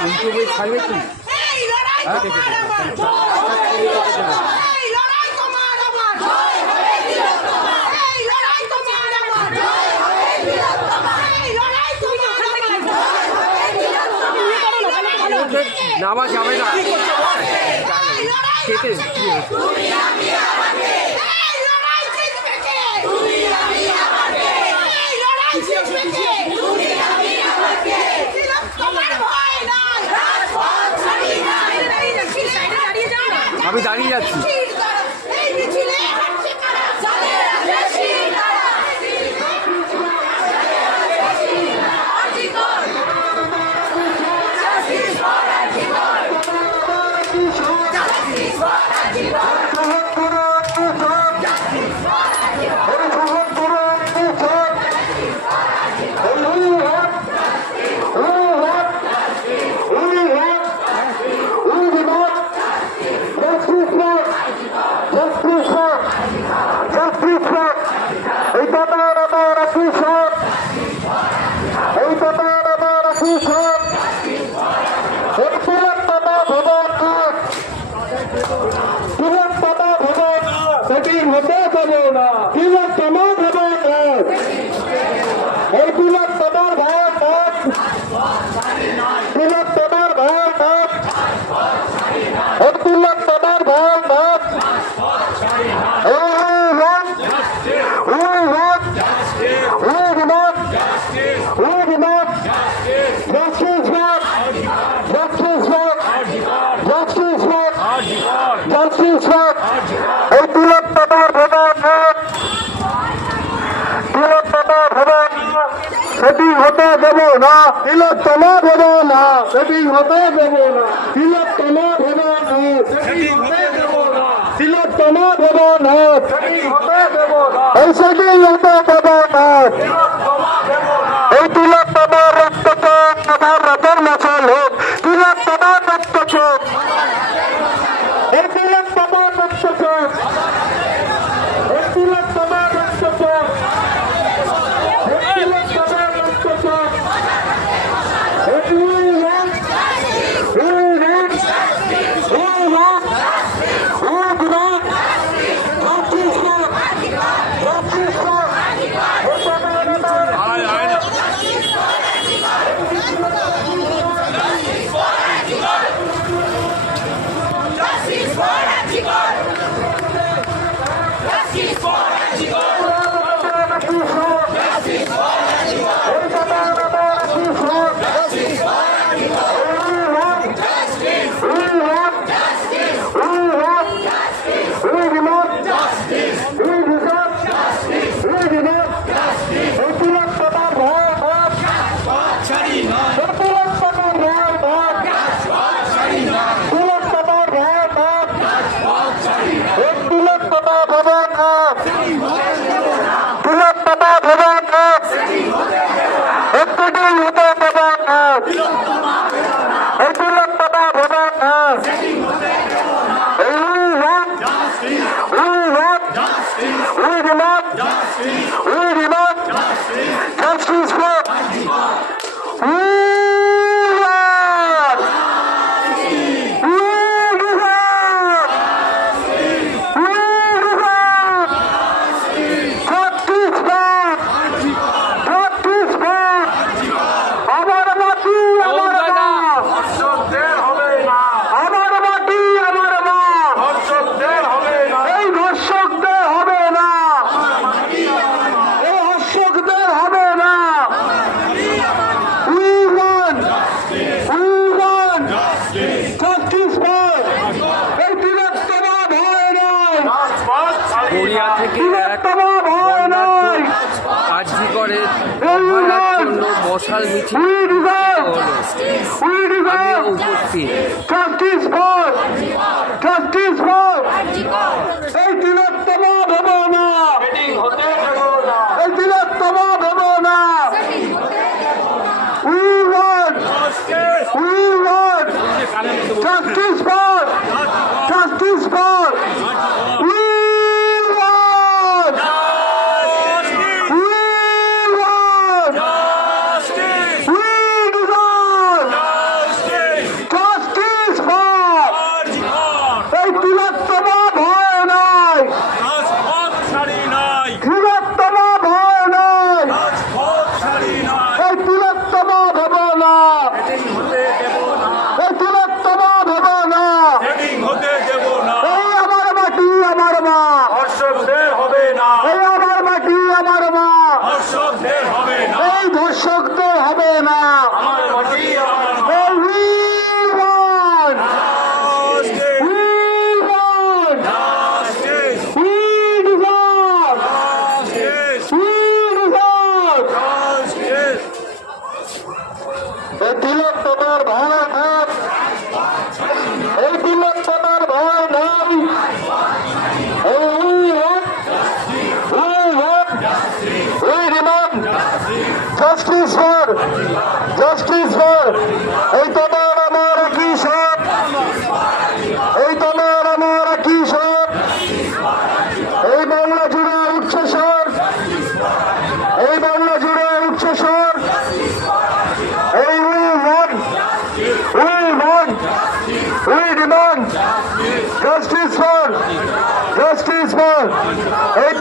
ইউটিউবে থাকবে কি? নামা যাবে না। খেতে আমি দাঁড়িয়ে যাচ্ছি তোমার ভাগ ভাগ আব্দুল্লাহ তোমার ভাগ ভাগ Justice for Abdullah Tabar Bhagat. Meeting হতে দেব না তিলক তলা দেব না মিটিং হতে দেব না তিলক তলা দেব না মিটিং হতে দেব না তিলক তলা দেব না মিটিং হতে দেব না এই সেটিং হতে দেব না এই তিলক তোমার রক্তকে Ah! বিশাল মিছিল। উপস্থিত এই তিলোত্তম ভেব না এই তিলোত্তম ভেব না we want we want justice for justice for for এই তোমার আমার একই সব এই তোমার আমার একই সব এই বাংলা জুড়ে উচ্চস্বর এই বাংলা জুড়ে উচ্চস্বর এই we want we want we demand justice for justice for এই